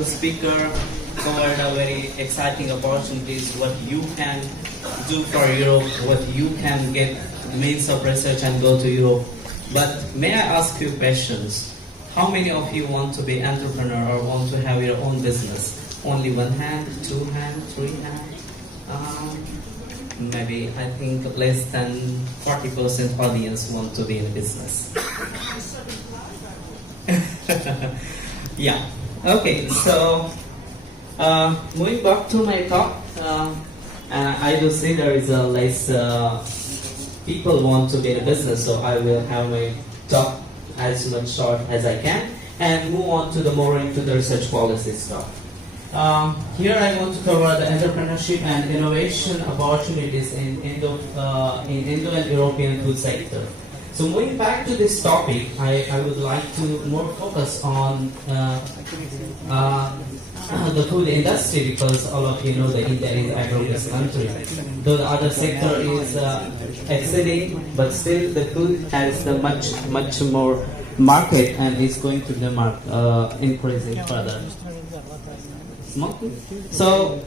the speaker covered a very exciting opportunities, what you can do for Europe, what you can get means of research and go to Europe. But may I ask you questions? How many of you want to be entrepreneur or want to have your own business? Only one hand, two hand, three hand? Maybe I think less than 40% audience want to be in business. Yeah. Okay. So moving back to my talk, I do see there is a less people want to be in a business, so I will have my talk as much short as I can and move on to the more into the research policy stuff. Here I want to cover the entrepreneurship and innovation opportunities in Indo and European food sector. So moving back to this topic, I would like to more focus on the food industry, because all of you know that India is agro-based country. Though the other sector is excelling, but still the food has the much more market and is going to the increasing further. So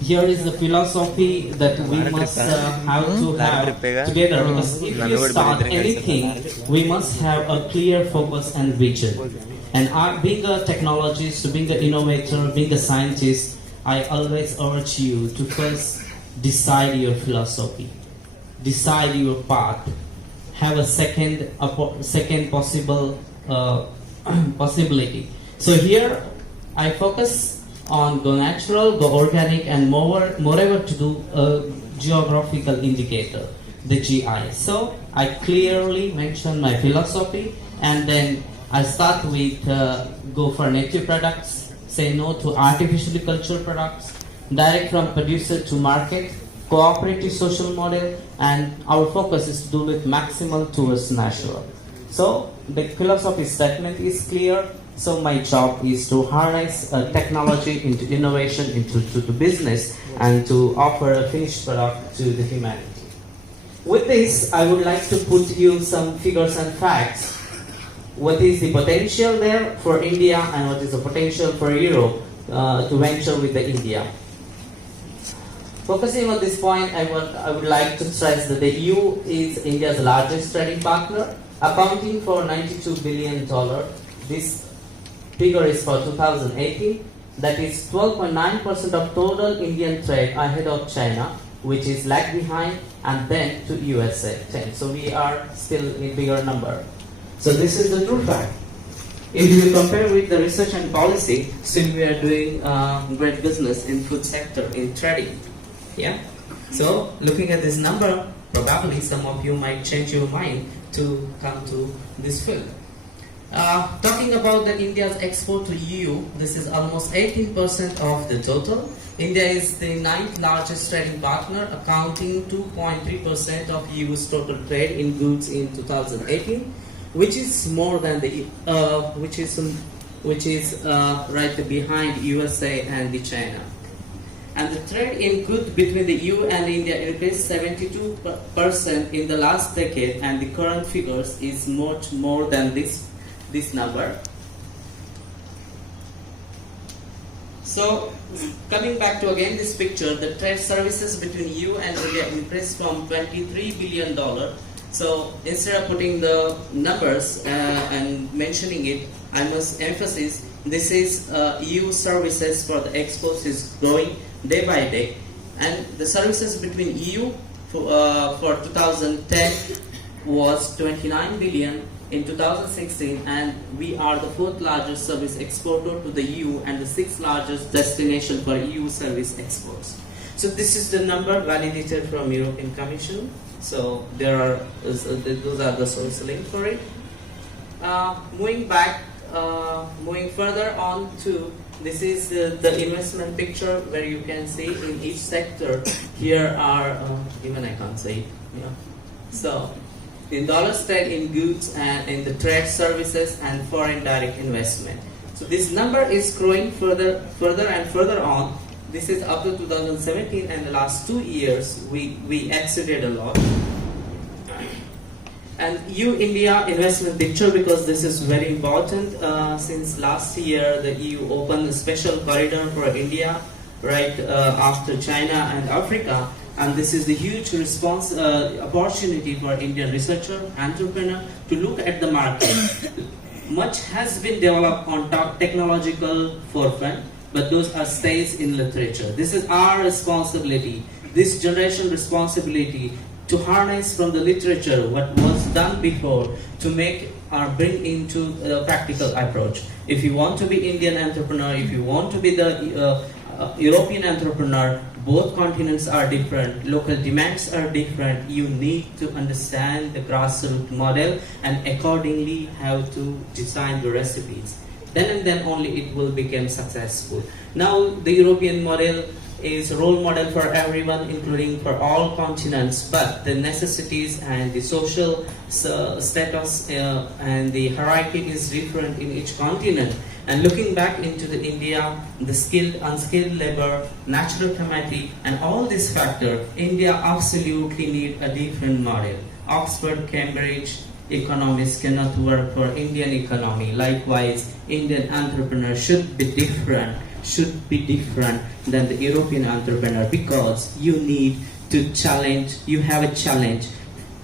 here is the philosophy that we must have to have together, because if you start anything, we must have a clear focus and vision. And being a technologist, being an innovator, being a scientist, I always urge you to first decide your philosophy, decide your path, have a second possible possibility. So here I focus on go natural, go organic, and moreover to do a geographical indicator, the GI. So I clearly mention my philosophy, and then I start with go for native products, say no to artificially cultured products, direct from producer to market, cooperative social model, and our focus is to do with maximal towards natural. So the philosophy statement is clear. So my job is to harness technology into innovation, into the business, and to offer a finished product to the humanity. With this, I would like to put you some figures and facts. What is the potential there for India, and what is the potential for Europe to venture with the India? Focusing on this point, I would like to stress that the EU is India's largest trading partner, accounting for $92 billion. This figure is for 2018. That is 12.9% of total Indian trade ahead of China, which is lag behind, and then to USA 10. So we are still in bigger number. So this is the true fact. If you compare with the research and policy, still we are doing great business in food sector, in trading. Yeah. So looking at this number, probably some of you might change your mind to come to this field. Talking about the India's export to EU, this is almost 18% of the total. India is the 9th largest trading partner, accounting 2.3% of EU's total trade in goods in 2018, which is more than the which is right behind USA and the China. And the trade in goods between the EU and India increased 72% in the last decade, and the current figures is much more than this number. So coming back to again this picture, the trade services between EU and India increased from $23 billion. So instead of putting the numbers and mentioning it, I must emphasize this is EU services for the exports is growing day by day, and the services between EU for 2010 was 29 billion in 2016, and we are the 4th largest service exporter to the EU and the 6th largest destination for EU service exports. So this is the number validated from European Commission. So there are those are the source link for it. Moving further on to this is the investment picture, where you can see in each sector here are even I can't say it. Yeah. So in dollars trade in goods and in the trade services and foreign direct investment. So this number is growing further and further on. This is up to 2017, and the last 2 years we exceeded a lot. And EU-India investment picture, because this is very important. Since last year, the EU opened a special corridor for India, right after China and Africa. And this is the huge opportunity for Indian researcher, entrepreneur to look at the market. Much has been developed on technological forefront, but those are stays in literature. This is our responsibility, this generation responsibility, to harness from the literature what was done before to make or bring into a practical approach. If you want to be Indian entrepreneur, if you want to be the European entrepreneur, both continents are different, local demands are different. You need to understand the grassroots model and accordingly have to design the recipes. Then and then only it will become successful. Now the European model is a role model for everyone, including for all continents, but the necessities and the social status and the hierarchy is different in each continent. And looking back into the India, the skilled, unskilled labor, natural calamity, and all these factors, India absolutely need a different model. Oxford, Cambridge economists cannot work for Indian economy. Likewise, Indian entrepreneurs should be different than the European entrepreneur, because you need to challenge, you have a challenge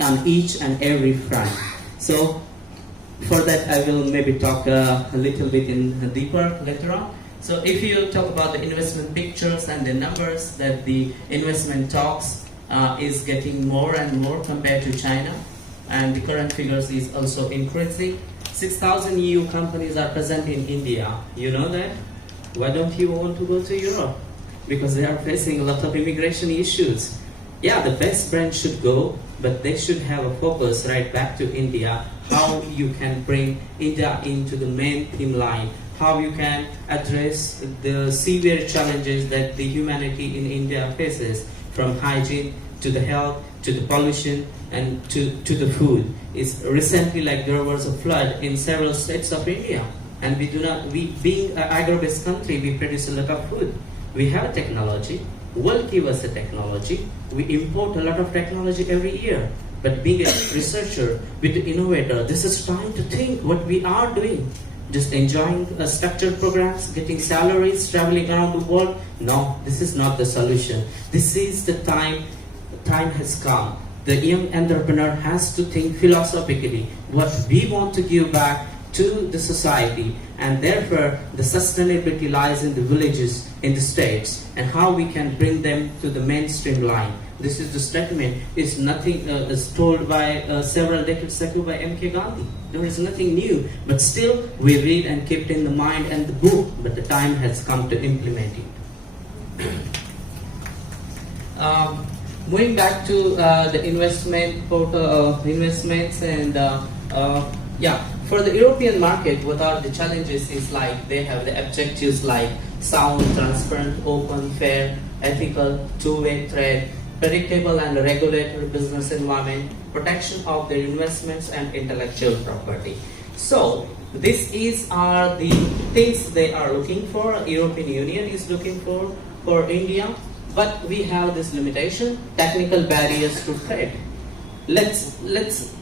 on each and every front. So for that I will maybe talk a little bit in deeper later on. So if you talk about the investment pictures and the numbers, that the investment talks is getting more and more compared to China, and the current figures is also increasing. 6,000 EU companies are present in India. You know that? Why don't you want to go to Europe? Because they are facing a lot of immigration issues. Yeah, the best brands should go, but they should have a focus right back to India. How you can bring India into the main theme line, how you can address the severe challenges that the humanity in India faces, from hygiene to the health to the pollution and to the food. It's recently like there was a flood in several states of India, and we being an agro-based country, we produce a lot of food. We have technology, world give us the technology, we import a lot of technology every year. But being a researcher, with the innovator, this is time to think what we are doing. Just enjoying structured programs, getting salaries, traveling around the world. No, this is not the solution. This is the time has come. The young entrepreneur has to think philosophically what we want to give back to the society, and therefore the sustainability lies in the villages, in the states, and how we can bring them to the mainstream line. This is the statement. It's nothing is told by several decades ago by M.K. Gandhi. There is nothing new, but still we read and keep it in the mind and the book, but the time has come to implement it. Moving back to the investments and for the European market, what are the challenges is like they have the objectives like sound, transparent, open, fair, ethical, two-way trade, predictable and regulatory business environment, protection of their investments and intellectual property. So these are the things they are looking for, European Union is looking for India, but we have this limitation, technical barriers to trade. Let's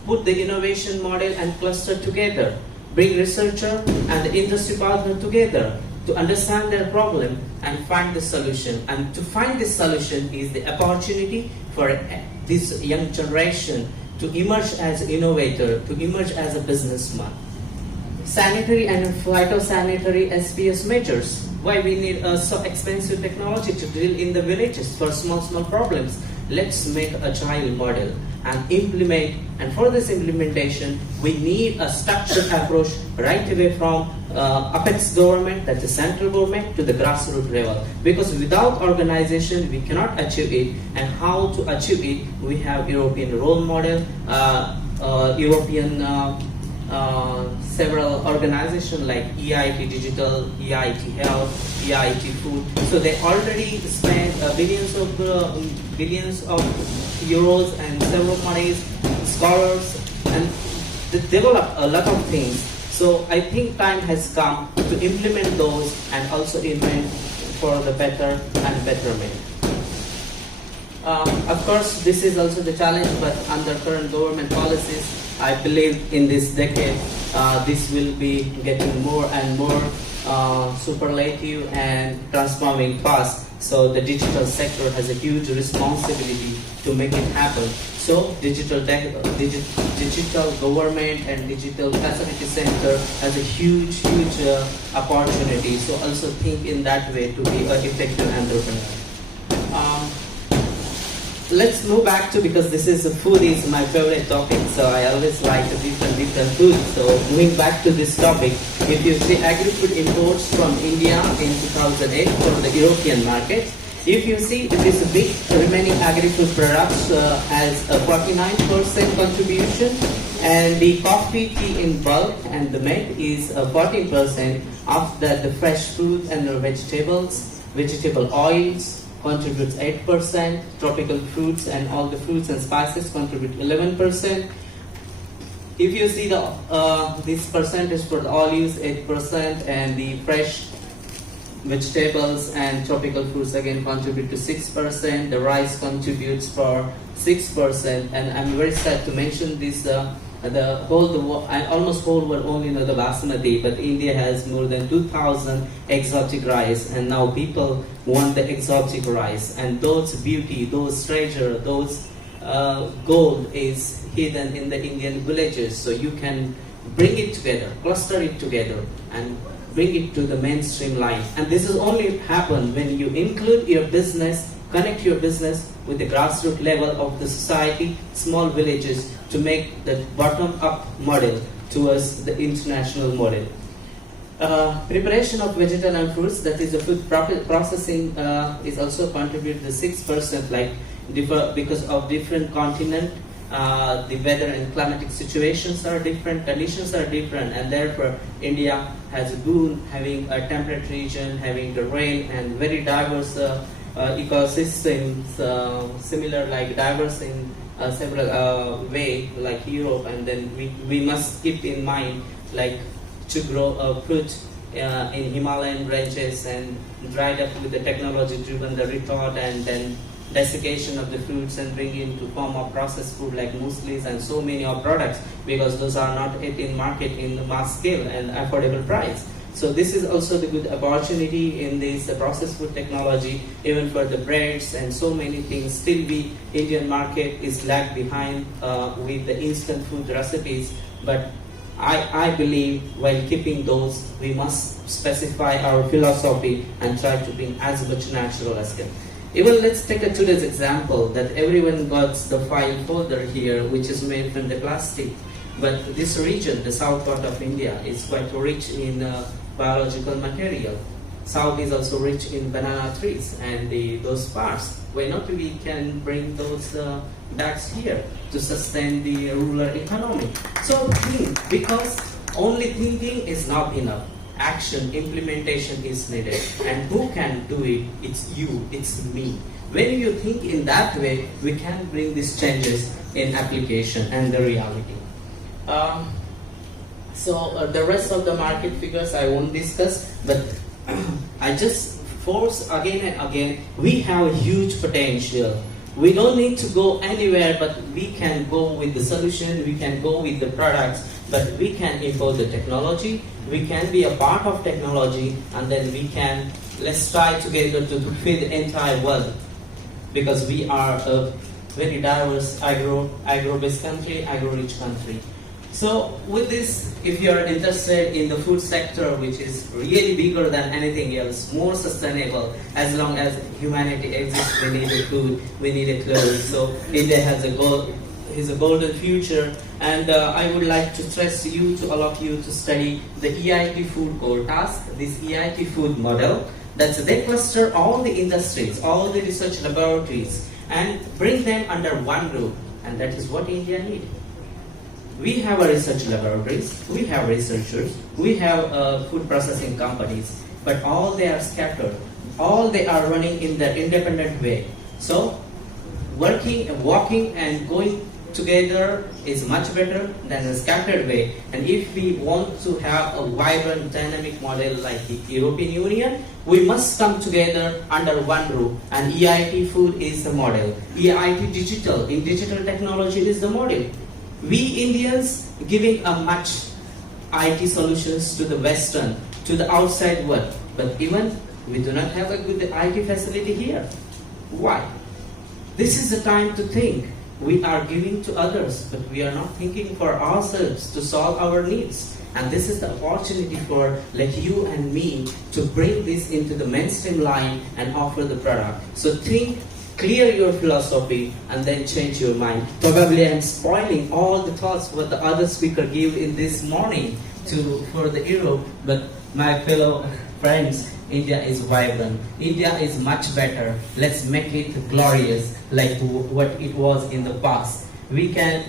put the innovation model and cluster together, bring researcher and the industry partner together to understand their problem and find the solution. And to find this solution is the opportunity for this young generation to emerge as an innovator, to emerge as a businessman. Sanitary and phytosanitary SPS measures. Why we need so expensive technology to deal in the villages for small problems? Let's make a agile model and implement, and for this implementation we need a structured approach right away from apex government, that's the central government, to the grassroots level, because without organization we cannot achieve it. And how to achieve it, we have European role model, European several organizations like EIT Digital, EIT Health, EIT Food. So they already spent billions of euros and several monies, scholars, and they develop a lot of things. So I think time has come to implement those and also invent for the better and betterment. Of course, this is also the challenge, but under current government policies, I believe in this decade, this will be getting more and more superlative and transforming fast. So the digital sector has a huge responsibility to make it happen. So digital government and digital facility center has a huge opportunity. So also think in that way to be an effective entrepreneur. Let's move back to, because this is food is my favorite topic, so I always like different food. So moving back to this topic, if you see agri-food imports from India in 2008 for the European market, if you see this big remaining agri-food products has a 49% contribution, and the coffee, tea in bulk and the milk is 14%. After that, the fresh fruit and the vegetables, vegetable oils contributes 8%, tropical fruits and all the fruits and spices contribute 11%. If you see the this percentage for the olives 8%, and the fresh vegetables and tropical fruits again contribute to 6%, the rice contributes for 6%, and I'm very sad to mention this, almost whole world only know the basmati, but India has more than 2,000 exotic rice, and now people want the exotic rice, and those beauty, those treasure, those gold is hidden in the Indian villages. So you can bring it together, cluster it together, and bring it to the mainstream life. And this is only happen when you include your business, connect your business with the grassroots level of the society, small villages, to make the bottom-up model towards the international model. Preparation of vegetable and fruits, that is the food processing, is also contributed to 6%, like because of different continent, the weather and climatic situations are different, conditions are different, and therefore India has a boon having a temperate region, having the rain and very diverse ecosystems, similar like diverse in several way like Europe. And then we must keep in mind like to grow fruit in Himalayan ranges and dried up with the technology driven the retort and then desiccation of the fruits and bring into form of processed food like mueslis and so many of products, because those are not yet in market in the mass scale and affordable price. So this is also the good opportunity in this processed food technology, even for the breads and so many things. Still the Indian market is lag behind with the instant food recipes, but I believe while keeping those, we must specify our philosophy and try to bring as much natural as can. Even let's take a today's example that everyone got the file folder here, which is made from the plastic. But this region, the south part of India, is quite rich in biological material. South is also rich in banana trees and those parts. Why not we can bring those bags here to sustain the rural economy? So think, because only thinking is not enough. Action, implementation is needed. And who can do it? It's you, it's me. When you think in that way, we can bring these changes in application and the reality. So the rest of the market figures I won't discuss, but I just force again and again, we have a huge potential. We don't need to go anywhere, but we can go with the solution, we can go with the products, but we can impose the technology, we can be a part of technology, and then we can, let's try together to feed the entire world, because we are a very diverse agro-based country, agro-rich country. So with this, if you are interested in the food sector, which is really bigger than anything else, more sustainable, as long as humanity exists, we need a food, we need a clothes. So India has a golden future, and I would like to stress you, to all of you, to study the EIT food core task, this EIT food model. That's they cluster all the industries, all the research laboratories, and bring them under one roof, and that is what India needs. We have a research laboratories, we have researchers, we have food processing companies, but all they are scattered, all they are running in their independent way. So working, walking and going together is much better than a scattered way. And if we want to have a vibrant dynamic model like the European Union, we must come together under one roof, and EIT food is the model. EIT digital, in digital technology is the model. We Indians giving a much IT solutions to the Western, to the outside world, but even we do not have a good IT facility here. Why? This is the time to think. We are giving to others, but we are not thinking for ourselves to solve our needs. And this is the opportunity for like you and me to bring this into the mainstream line and offer the product. So think, clear your philosophy, and then change your mind. Probably I'm spoiling all the thoughts what the other speaker gave in this morning for the Europe, but my fellow friends, India is vibrant. India is much better. Let's make it glorious like what it was in the past. We can,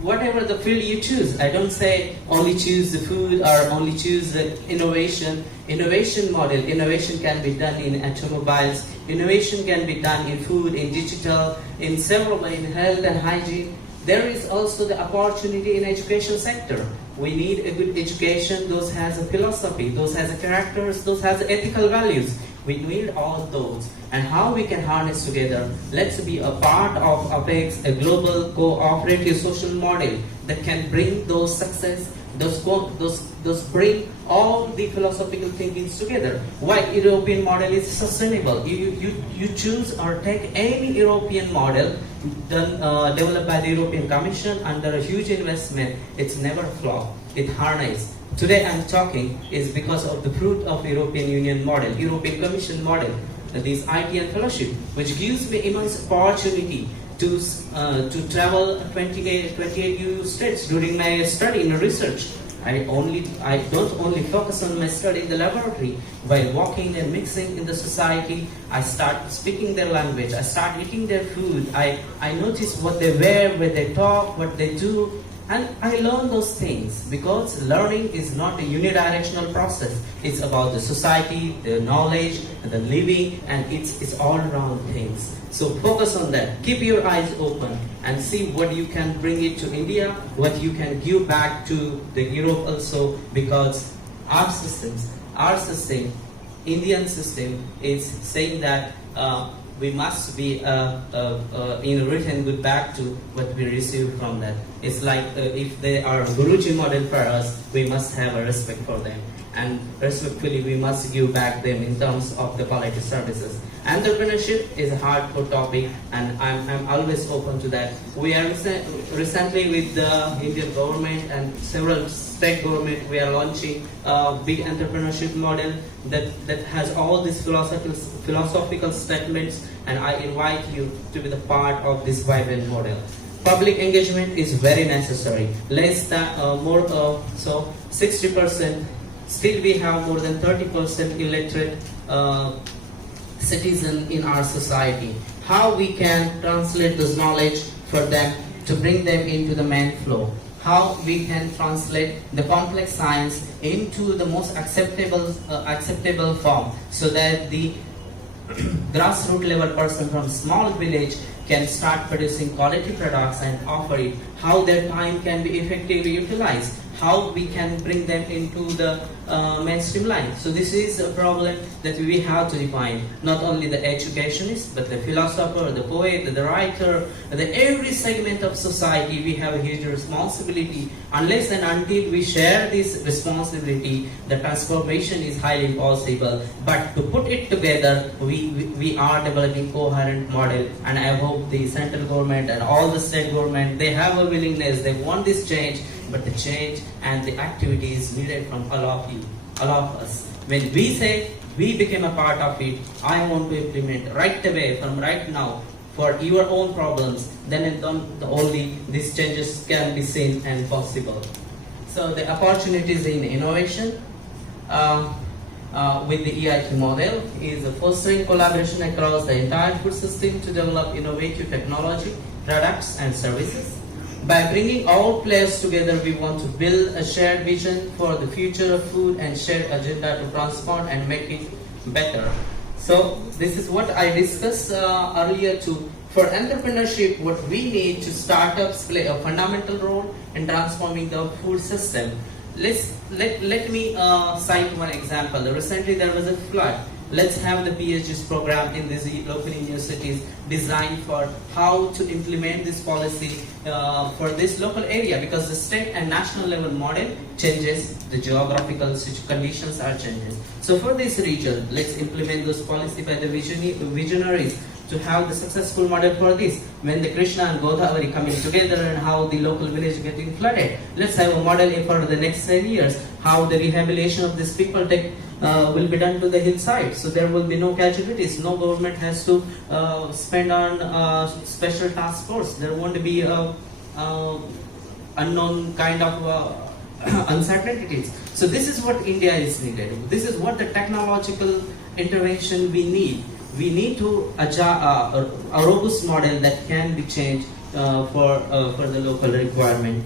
whatever the field you choose, I don't say only choose the food or only choose the innovation model. Innovation can be done in automobiles. Innovation can be done in food, in digital, in several ways, in health and hygiene. There is also the opportunity in education sector. We need a good education. Those has a philosophy, those has a characters, those has ethical values. We need all those. And how we can harness together? Let's be a part of APEX, a global cooperative social model that can bring those success, those bring all the philosophical thinkings together. Why European model is sustainable? You choose or take any European model developed by the European Commission under a huge investment. It's never flop. It harness. Today I'm talking is because of the fruit of European Union model, European Commission model, this IT and fellowship, which gives me immense opportunity to travel 28 EU states during my study in research. I don't only focus on my study in the laboratory. While walking and mixing in the society, I start speaking their language. I start eating their food. I notice what they wear, where they talk, what they do. And I learn those things because learning is not a unidirectional process. It's about the society, the knowledge, the living, and it's all around things. So focus on that. Keep your eyes open and see what you can bring it to India, what you can give back to the Europe also, because our system, Indian system is saying that we must be in return good back to what we receive from that. It's like if they are a Guruji model for us, we must have a respect for them. And respectfully, we must give back them in terms of the quality services. Entrepreneurship is a hardcore topic, and I'm always open to that. We are recently with the Indian government and several state government, we are launching a big entrepreneurship model that has all these philosophical statements, and I invite you to be the part of this vibrant model. Public engagement is very necessary. Less than so 60%. Still, we have more than 30% illiterate citizen in our society. How we can translate this knowledge for them to bring them into the main flow? How we can translate the complex science into the most acceptable form, so that the grassroots level person from small village can start producing quality products and offer it. How their time can be effectively utilized. How we can bring them into the mainstream line. So this is a problem that we have to define. Not only the educationist, but the philosopher, the poet, the writer, every segment of society. We have a huge responsibility. Unless and until we share this responsibility, the transformation is highly possible. But to put it together, we are developing coherent model, and I hope the central government and all the state government, they have a willingness, they want this change. But the change and the activity is needed from all of you, all of us. When we say we became a part of it, I want to implement right away, from right now, for your own problems, then and only these changes can be seen and possible. So the opportunities in innovation with the EIT model is fostering collaboration across the entire food system to develop innovative technology, products and services. By bringing all players together, we want to build a shared vision for the future of food and shared agenda to transform and make it better. So this is what I discussed earlier too. For entrepreneurship, what we need to startups play a fundamental role in transforming the food system. Let me cite one example. Recently there was a flood Let's have the PhD's program in these local universities designed for how to implement this policy for this local area, because the state and national level model changes, the geographical conditions are changing. So for this region, let's implement those policy by the visionaries to have the successful model for this. When the Krishna and Godavari coming together and how the local village getting flooded, let's have a model for the next 10 years, how the rehabilitation of these people will be done to the hillside. So there will be no casualties, no government has to spend on special task force. There won't be unknown kind of uncertainties. So this is what India is needed. This is what the technological intervention we need. We need to adjust a robust model that can be changed for the local requirement.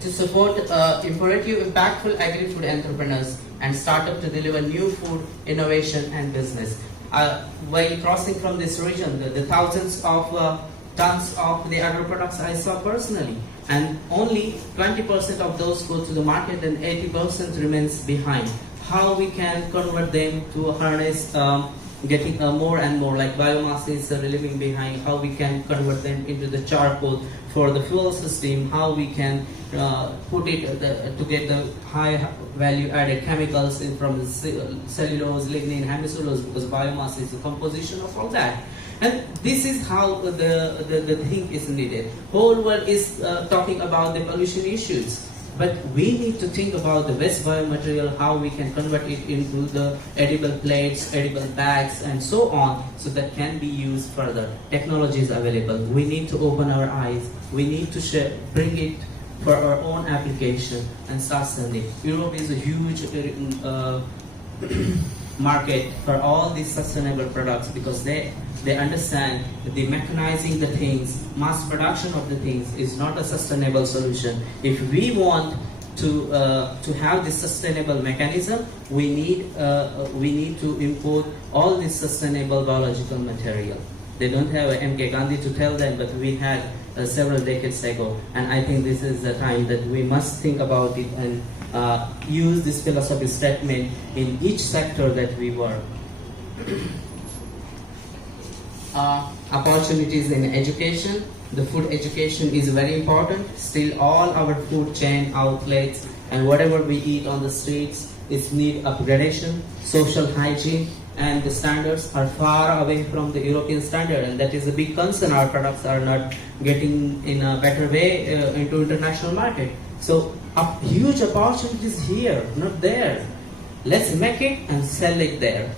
To support imperative, impactful agri-food entrepreneurs and startup to deliver new food, innovation and business. While crossing from this region, the thousands of tons of the agro products I saw personally, and only 20% of those go to the market and 80% remains behind. How we can convert them to harness getting more and more, like biomass is leaving behind, how we can convert them into the charcoal for the fuel system, how we can put it to get the high value added chemicals from the cellulose, lignin, hemicellulose, because biomass is the composition of all that. And this is how the thing is needed. Whole world is talking about the pollution issues. But we need to think about the waste biomaterial, how we can convert it into the edible plates, edible bags, and so on, so that can be used further. Technology is available. We need to open our eyes. We need to bring it for our own application and start sending. Europe is a huge market for all these sustainable products, because they understand that the mechanizing the things, mass production of the things is not a sustainable solution. If we want to have this sustainable mechanism, we need to import all this sustainable biological material. They don't have M.K. Gandhi to tell them, but we had several decades ago, and I think this is the time that we must think about it and use this philosophy statement in each sector that we work. Opportunities in education. The food education is very important. Still all our food chain outlets and whatever we eat on the streets is need upgradation. Social hygiene and the standards are far away from the European standard, and that is a big concern. Our products are not getting in a better way into international market. So huge opportunities here, not there. Let's make it and sell it there.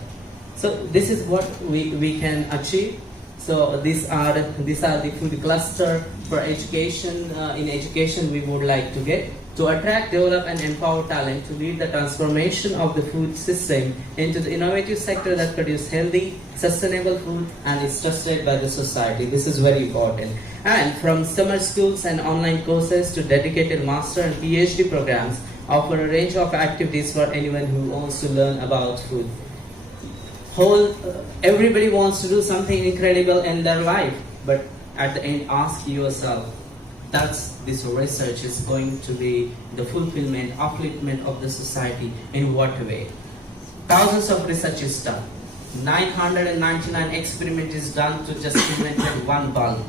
So this is what we can achieve. So these are the food cluster for education. In education, we would like to get to attract, develop, and empower talent to lead the transformation of the food system into the innovative sector that produces healthy, sustainable food and is trusted by the society. This is very important. And from summer schools and online courses to dedicated master and PhD programs, offer a range of activities for anyone who wants to learn about food. Everybody wants to do something incredible in their life, but at the end, ask yourself, does this research is going to be the fulfillment, upliftment of the society in what way? Thousands of research is done. 999 experiment is done to just invent one bulb.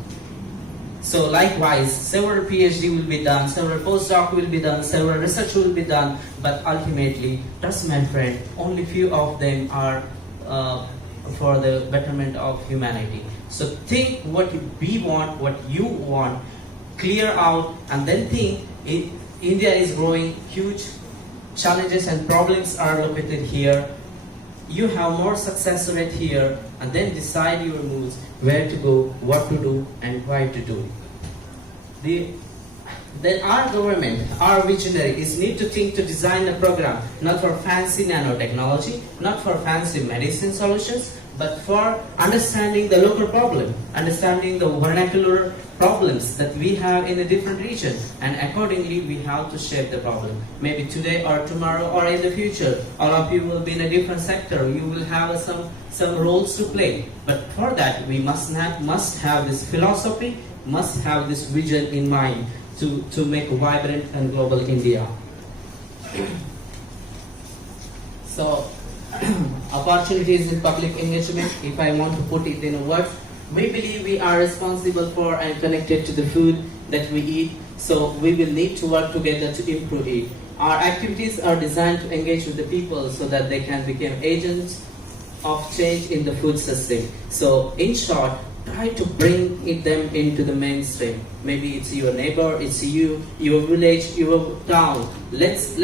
So likewise, several PhD will be done, several postdoc will be done, several research will be done, but ultimately, trust my friend, only few of them are for the betterment of humanity. So think what we want, what you want, clear out, and then think. India is growing, huge challenges and problems are located here. You have more success rate here, and then decide your moves, where to go, what to do, and why to do. Then our government, our visionaries need to think to design a program not for fancy nanotechnology, not for fancy medicine solutions, but for understanding the local problem, understanding the vernacular problems that we have in a different region, and accordingly we have to shape the problem. Maybe today or tomorrow or in the future, all of you will be in a different sector. You will have some roles to play. But for that, we must have this philosophy, must have this vision in mind to make a vibrant and global India. So opportunities in public engagement. If I want to put it in words, we believe we are responsible for and connected to the food that we eat, so we will need to work together to improve it. Our activities are designed to engage with the people so that they can become agents of change in the food system. So in short, try to bring them into the mainstream. Maybe it's your neighbor, it's you, your village, your town. Let's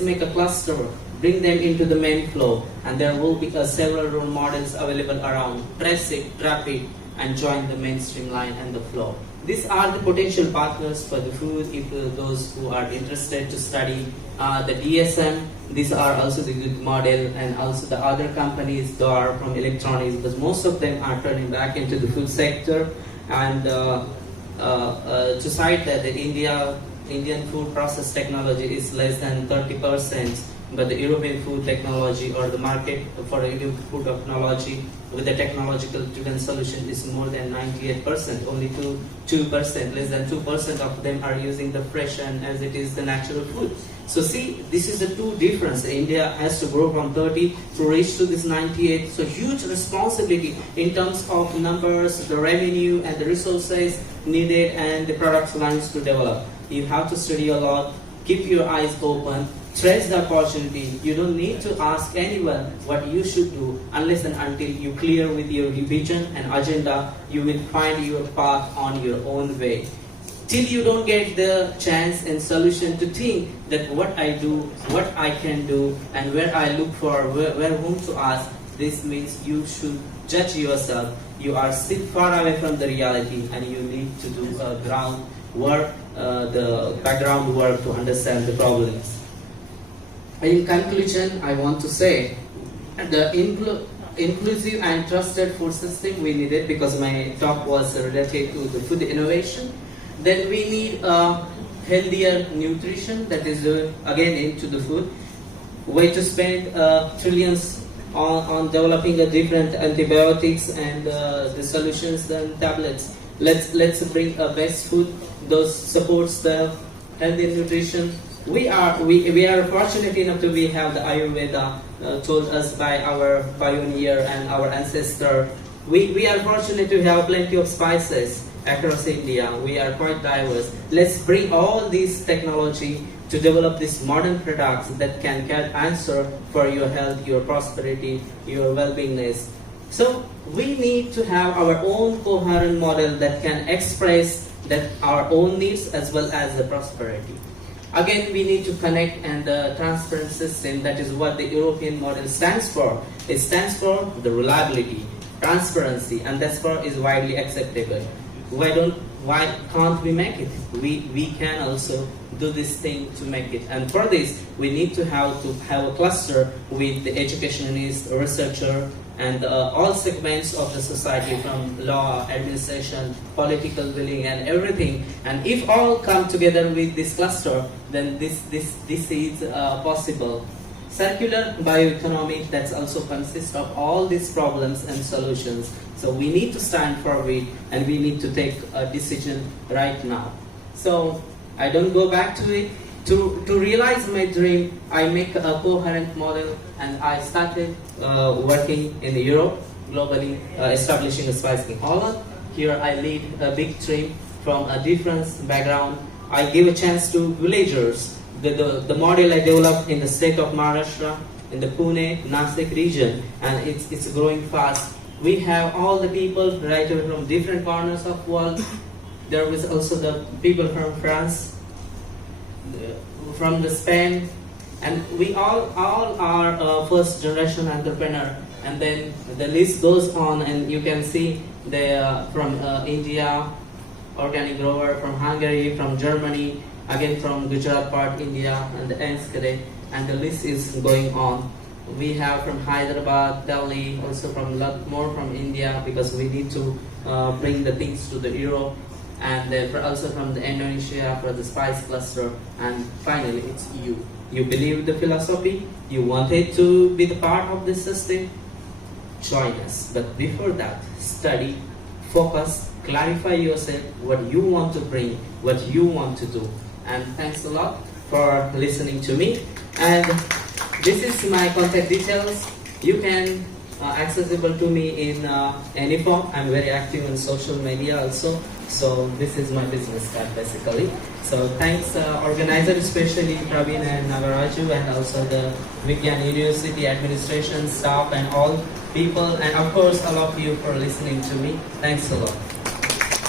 make a cluster, bring them into the main flow, and there will be several role models available around. Press it, drop it, and join the mainstream line and the flow. These are the potential partners for the food. If those who are interested to study the DSM, these are also the good model, and also the other companies that are from electronics, because most of them are turning back into the food sector. And to cite that the Indian food process technology is less than 30%, but the European food technology, or the market for the Indian food technology with the technological driven solution, is more than 98%. Only 2%, less than 2% of them are using the fresh and as it is the natural food. So see, this is the two difference. India has to grow from 30 to reach to this 98. So huge responsibility in terms of numbers, the revenue and the resources needed, and the product lines to develop. You have to study a lot, keep your eyes open, trace the opportunity. You don't need to ask anyone what you should do unless and until you clear with your vision and agenda. You will find your path on your own way. Till you don't get the chance and solution to think that what I do, what I can do, and where I look for, where whom to ask, this means you should judge yourself. You are still far away from the reality, and you need to do ground work, the background work to understand the problems. In conclusion, I want to say the inclusive and trusted food system we needed, because my talk was related to the food innovation. Then we need a healthier nutrition, that is again into the food. Way to spend trillions on developing a different antibiotics and the solutions and tablets. Let's bring a best food, those supports the healthy nutrition. We are fortunate enough to have the Ayurveda told us by our pioneer and our ancestor. We are fortunate to have plenty of spices across India. We are quite diverse. Let's bring all these technology to develop these modern products that can get answer for your health, your prosperity, your well-beingness. So we need to have our own coherent model that can express that our own needs as well as the prosperity. Again, we need to connect and the transparent system. That is what the European model stands for. It stands for the reliability, transparency, and that's what is widely acceptable. Why can't we make it? We can also do this thing to make it. And for this, we need to have a cluster with the educationists, researcher, and all segments of the society, from law, administration, political willing, and everything. And if all come together with this cluster, then this is possible. Circular bioeconomy, that also consists of all these problems and solutions. So we need to stand for it, and we need to take a decision right now. So I don't go back to it. To realize my dream, I make a coherent model, and I started working in Europe, globally, establishing a spice in Holland. Here I lead a big team from a different background. I give a chance to villagers. The model I developed in the state of Maharashtra, in the Pune, Nasik region, and it's growing fast. We have all the people right away from different corners of the world. There was also the people from France, from the Spain, and we all are first generation entrepreneur. And then the list goes on, and you can see the from India, organic grower, from Hungary, from Germany, again from Gujarat part, India, and the Enskede, and the list is going on. We have from Hyderabad, Delhi, also from lot more from India, because we need to bring the things to the Europe, and also from the Indonesia for the spice cluster, and finally it's you. You believe the philosophy, you wanted to be the part of this system, join us. But before that, study, focus, clarify yourself what you want to bring, what you want to do. And thanks a lot for listening to me. And this is my contact details. You can accessible to me in any form. I'm very active on social media also. So this is my business card basically. So thanks organizer, especially Praveen and Nagaraju, and also the Vigyan University administration staff and all people, and of course all of you for listening to me. Thanks a lot.